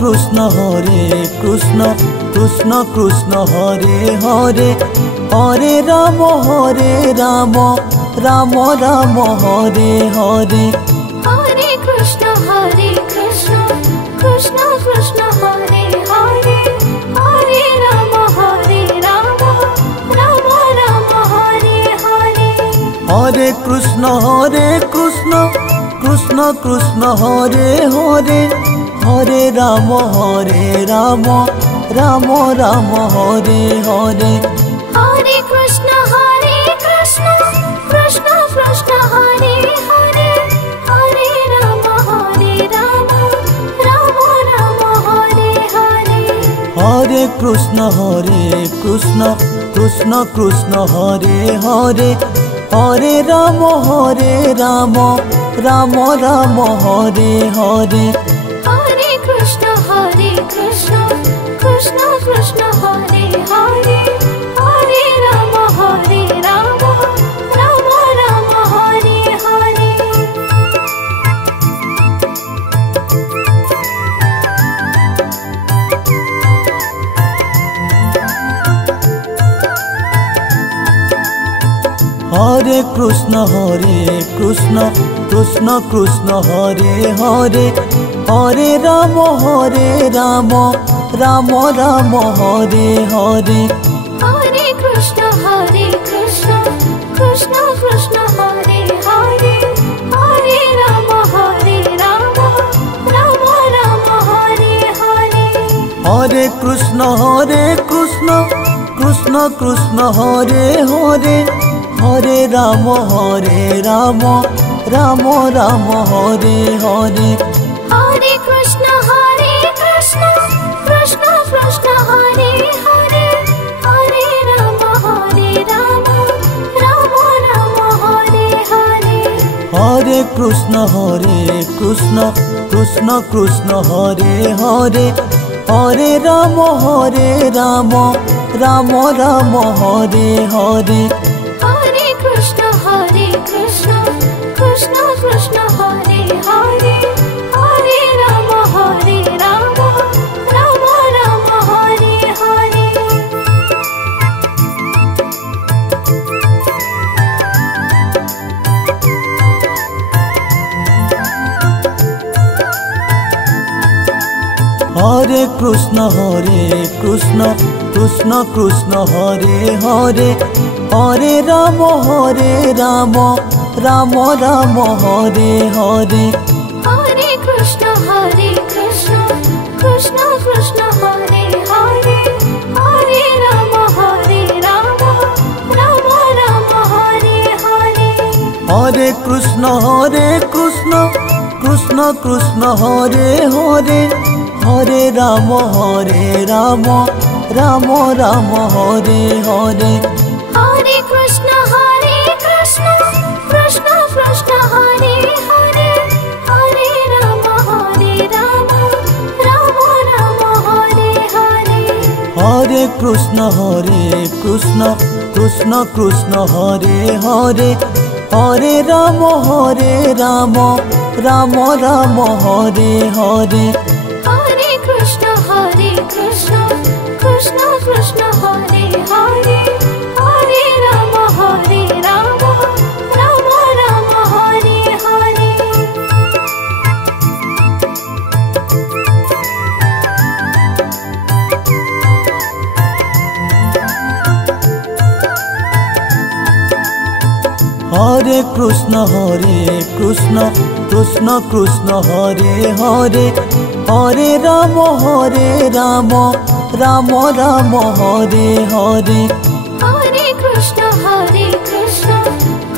Krishna Krishna Krishna Hare Hare Hare Ram Ram Ram Hare Hare. Hare Krishna Krishna Krishna Hare Hare Hare Ram Ram Ram Hare Hare. Hare Krishna Krishna Krishna Hare Hare Hare Ram Ram Ram Hare Hare. Hare Krishna Krishna Krishna Hare Hare Hare Ram Ram Ram Hare Hare. Hare Krishna Krishna Krishna Hare Hare Hare Ram Ram Ram Hare Hare. Hare Krishna Krishna Krishna Hare Hare Hare Ram Ram Ram Hare Hare. Hare Krishna Krishna Krishna Hare Hare Hare Ram Ram Ram Hare Hare. Hare Krishna Krishna Krishna Hare Hare Hare Ram Ram Hare Hare. Hare Krishna Krishna Krishna Hare Hare Hare Ram Ram Ram Hare Hare. Hare Krishna Krishna Krishna Hare Hare Hare Ram Ram Hare Hare. Hare Krishna Krishna Krishna Hare Hare Hare Ram Ram Hare Hare. Hare Krishna Krishna Krishna Hare Hare Hare Ram Ram Hare Hare. Hare Krishna Krishna Krishna Hare Hare Hare Ram Ram Hare Hare. Hare Krishna Krishna Krishna Hare Hare Hare Ram Ram Hare Hare. Hare Krishna Krishna Krishna Hare Hare Hare Ram Ram Hare Hare. Hare Krishna Krishna Krishna Hare Hare Hare Ram Ram Hare Hare. Hare Krishna Krishna Krishna Hare Hare Hare Ram Ram Hare Hare. Hare Krishna Krishna Krishna Hare Hare Hare Ram Ram Hare Hare. Hare Krishna Krishna Krishna Hare Hare Hare Ram Ram Hare Hare. Hare Krishna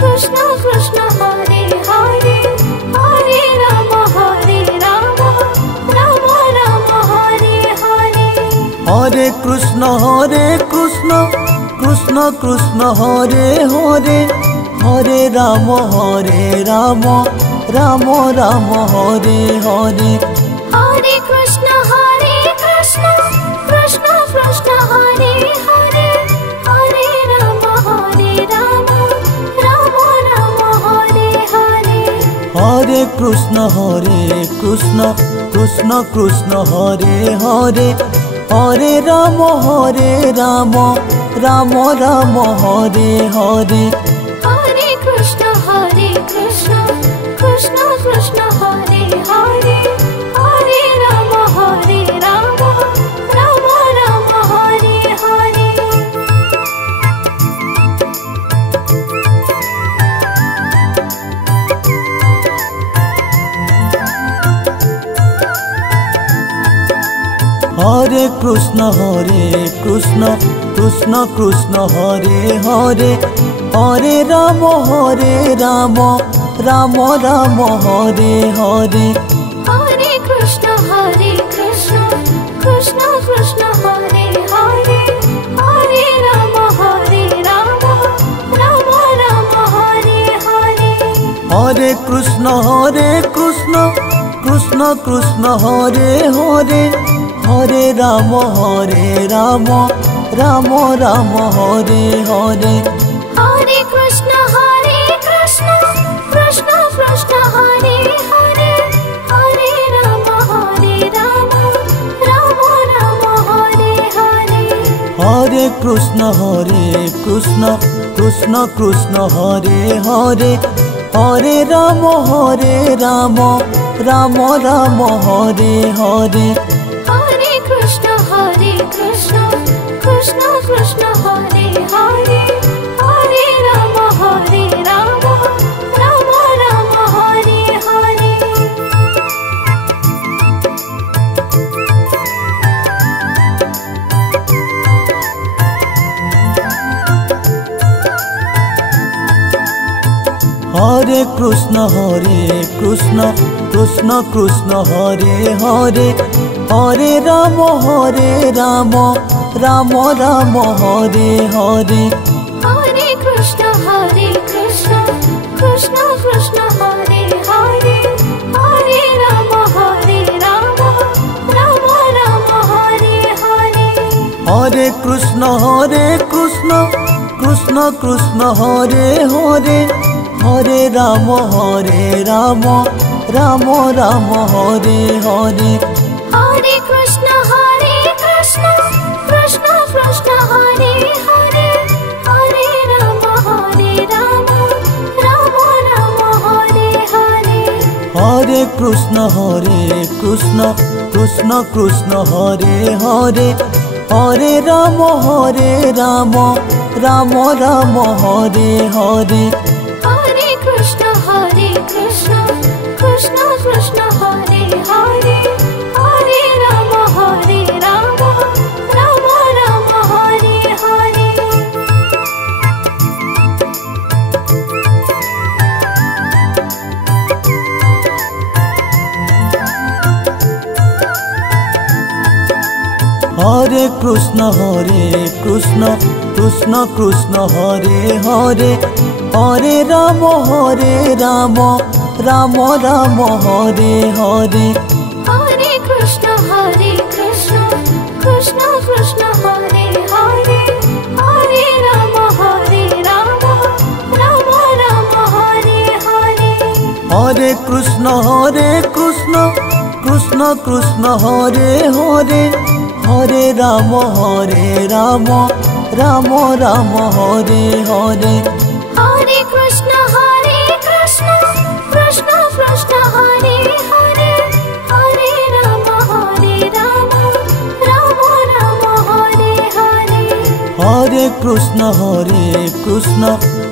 Krishna Krishna Hare Hare Hare Ram Ram Hare Hare. Hare Krishna Krishna Krishna Hare Hare Hare Ram Ram Hare Hare. Hare Krishna Krishna Krishna Hare Hare Hare Ram Ram Hare Hare. Hare Krishna Krishna Krishna Hare Hare Hare Ram Ram Ram Hare Hare Hare Krishna Krishna Krishna Hare Hare Hare Ram Ram Ram Hare Hare. Hare Krishna Krishna Krishna Hare Hare Hare Ram Ram Ram Hare Hare Hare Krishna Krishna Krishna Hare Hare Hare Ram Ram Ram Hare Hare. Hare Krishna Krishna Krishna Hare Hare Hare Ram Ram Ram Hare Hare Hare Krishna Krishna Krishna Hare Hare Hare Ram Ram Ram Hare Hare. Hare Krishna Krishna Krishna Hare Hare Hare Ram Ram Ram Hare Hare Hare Krishna Krishna Krishna Hare Hare Hare Ram Ram Ram Hare Hare. Hare Krishna Krishna Krishna Hare Hare Hare Ram Ram Ram Hare Hare Hare Krishna Krishna Krishna Hare Hare Hare Ram Ram Hare Hare. Hare Krishna Krishna Krishna Hare Hare Hare Ram Ram Ram Hare Hare Hare Krishna Krishna Krishna Hare Hare Hare Ram Ram Ram Hare Hare. Hare Krishna Krishna Krishna Hare Hare Hare Ram Ram Ram Hare Hare Hare Krishna Krishna Krishna Hare Hare Hare Ram Ram Ram Hare Hare. Hare Krishna Krishna Krishna Hare Hare Hare Ram Ram Ram Hare Hare Hare Krishna Krishna Krishna Hare Hare Hare Ram Ram Ram Hare Hare. Hare Krishna Krishna Krishna Hare Hare Hare Ram Ram Hare Hare Hare Krishna Krishna Krishna Hare Hare Hare Ram Ram Hare Hare. Hare Krishna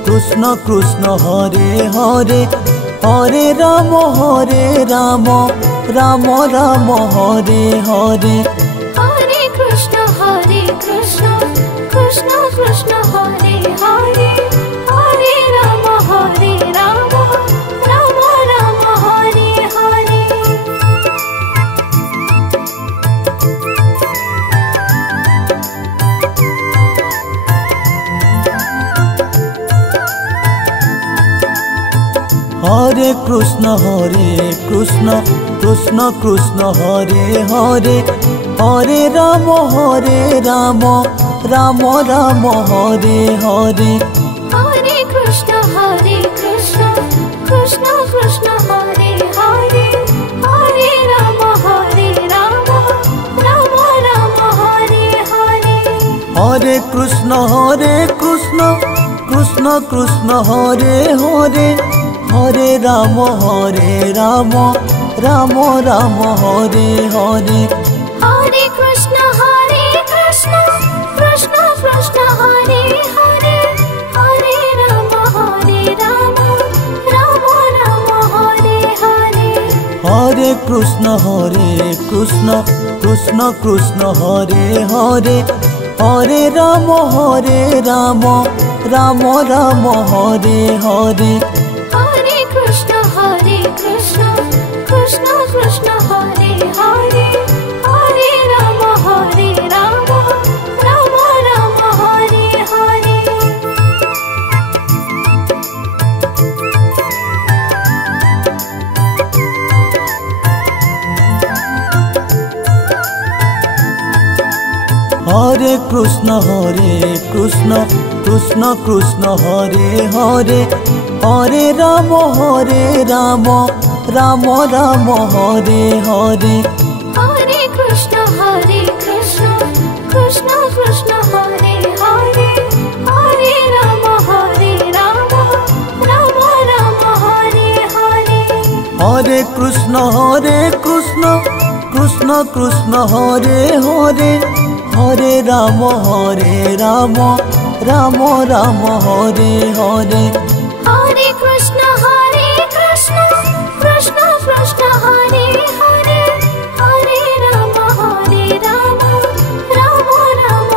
Krishna Krishna Hare Hare Hare Ram Ram Hare Hare Hare Krishna Krishna Krishna Hare Hare Hare Ram Ram Hare Hare. Hare Krishna Krishna Krishna Hare Hare Hare Ram Ram Ram Hare Hare Hare Krishna Krishna Krishna Hare Hare Hare Ram Ram Hare Hare Hare Krishna Krishna Krishna Hare Hare Hare Ram Ram Ram Hare Hare Hare Krishna Krishna Krishna Hare Hare Hare Ram Ram Hare Hare Hare Krishna Krishna Krishna Hare Hare Hare Ram Ram Hare Hare Hare Krishna Krishna Krishna Hare Hare Hare Ram Ram Hare Hare Hare Krishna Krishna Krishna Hare Hare Hare Ram Ram Hare Hare Hare Krishna Krishna Krishna Hare Hare Hare Ram Ram Hare Hare Hare Krishna Krishna Krishna Hare Hare Hare Ram Ram Hare Hare Hare Krishna Krishna Krishna Hare Hare Hare Ram Ram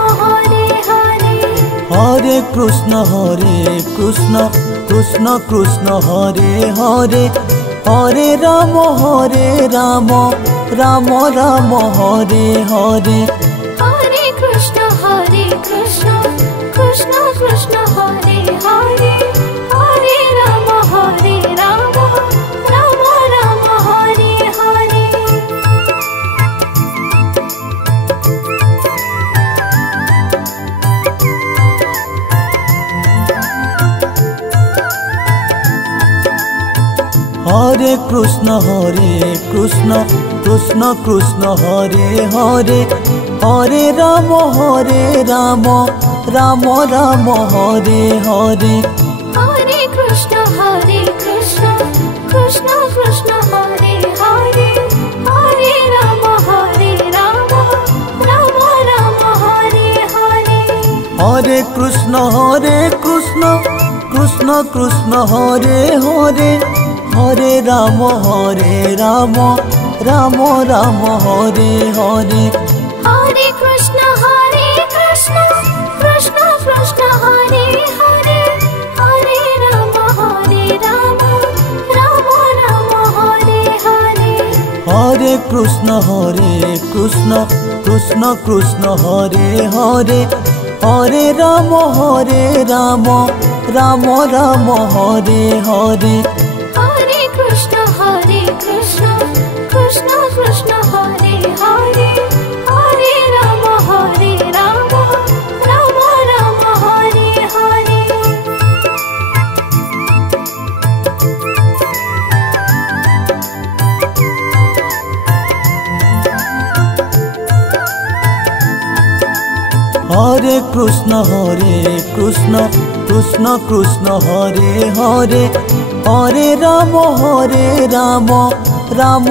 Hare Hare Hare Krishna Krishna Krishna Hare Hare Hare Ram Ram Hare Hare Hare Krishna Krishna Krishna Hare Hare Hare Ram Ram Hare Hare Hare Krishna Krishna Krishna Hare Hare Hare Ram Ram Hare Hare Hare Krishna Krishna Krishna Hare Hare Hare Ram Ram Hare Hare Hare Krishna Krishna Krishna Hare Hare Hare Ram Ram Hare Hare Hare Krishna Krishna Krishna Hare Hare Hare Ram Ram Hare Hare Hare Krishna Krishna Krishna Hare Hare Hare Ram Ram Hare Hare Hare Krishna Krishna Krishna Hare Hare Hare Ram Ram Hare Hare Hare Krishna Krishna Krishna Hare Hare Hare Ram Ram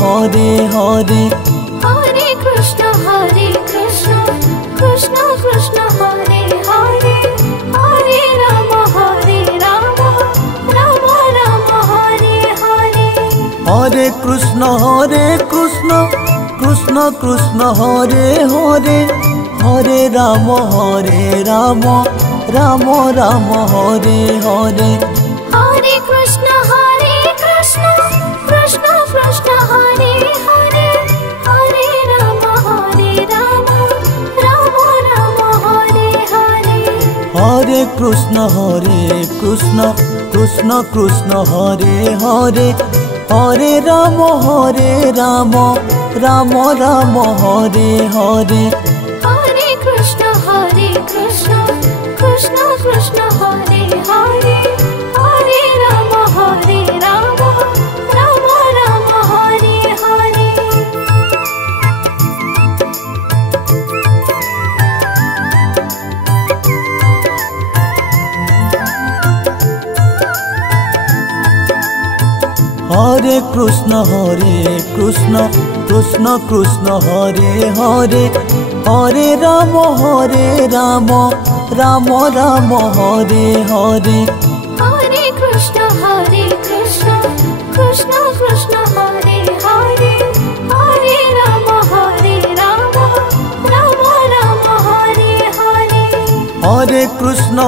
Hare Hare Hare Krishna Krishna Krishna Hare Hare Hare Ram Ram Hare Hare Hare Krishna Krishna Krishna Hare Hare Hare Ram Ram Hare Hare Hare Krishna Krishna Krishna Hare Hare Hare Ram Hare Hare Hare Krishna Krishna Krishna Hare Hare Hare Ram Ram Hare Hare Hare Krishna Krishna Krishna Hare Hare Hare Ram Krishna Krishna Krishna Hare Hare Hare Ram Ram Ram Hare Hare Hare Krishna Krishna Krishna Hare Hare Hare Ram Ram Ram Hare Hare Hare Krishna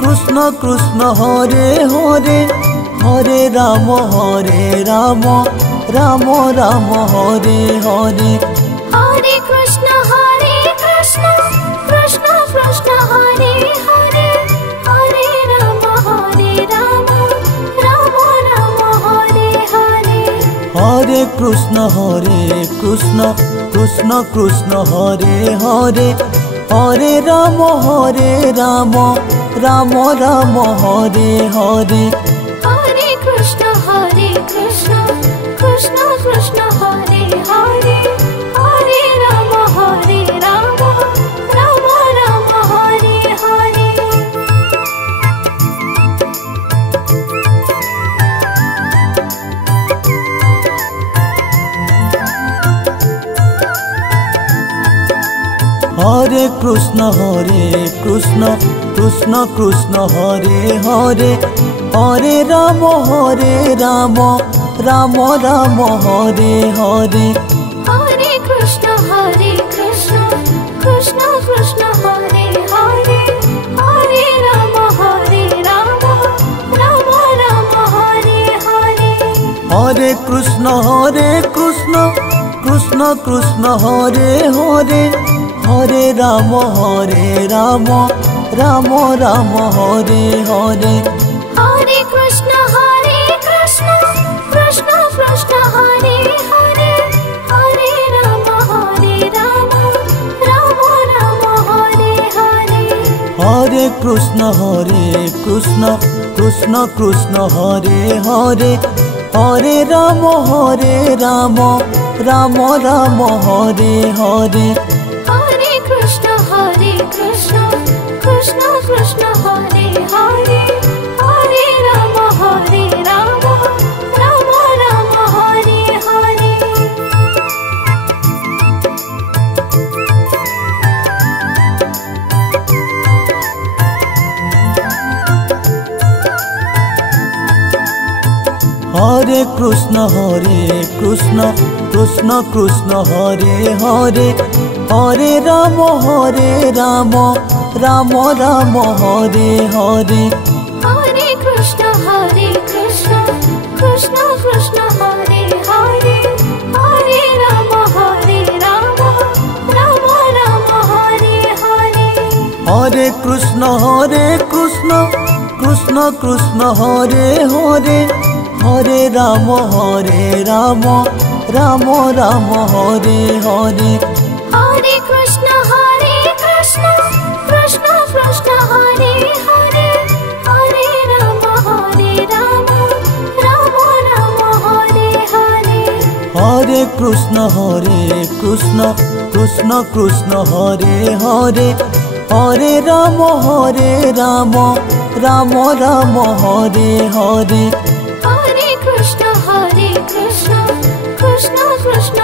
Krishna Krishna Hare Hare Hare Ram Ram Ram Hare Hare Hare Krishna Krishna Krishna Hare Hare Hare Ram Ram Ram Hare Hare Hare Krishna Krishna Krishna Hare Hare Hare Ram Ram Ram Hare Hare Hare Krishna Krishna Krishna Hare Hare Hare Ram Ram Ram Hare Hare Hare Krishna Krishna Krishna Hare Hare Hare Ram Ram Ram Hare Hare Hare Krishna Krishna Krishna Hare Hare Hare Ram Ram Ram Hare Hare Hare Krishna Krishna Krishna Hare Hare Hare Ram Ram Hare Hare Hare Krishna Krishna Krishna Hare Hare Hare Ram Ram Hare Hare Hare Krishna Krishna Krishna Hare Hare Hare Ram Ram Hare Hare Hare Krishna Krishna Krishna Hare Hare Hare Ram Ram Hare Hare Hare Krishna Krishna Krishna Hare Hare Hare Ram Ram Hare Hare Hare Krishna Krishna Krishna Hare Hare Hare Ram Ram Hare Hare Hare Krishna Krishna Krishna Hare Hare Hare Ram Ram Hare Hare Hare Krishna Krishna Krishna Hare Hare Hare Ram Ram Hare Hare Hare Krishna Krishna Krishna Hare Hare Hare Ram Ram Hare Hare Hare Krishna Krishna Krishna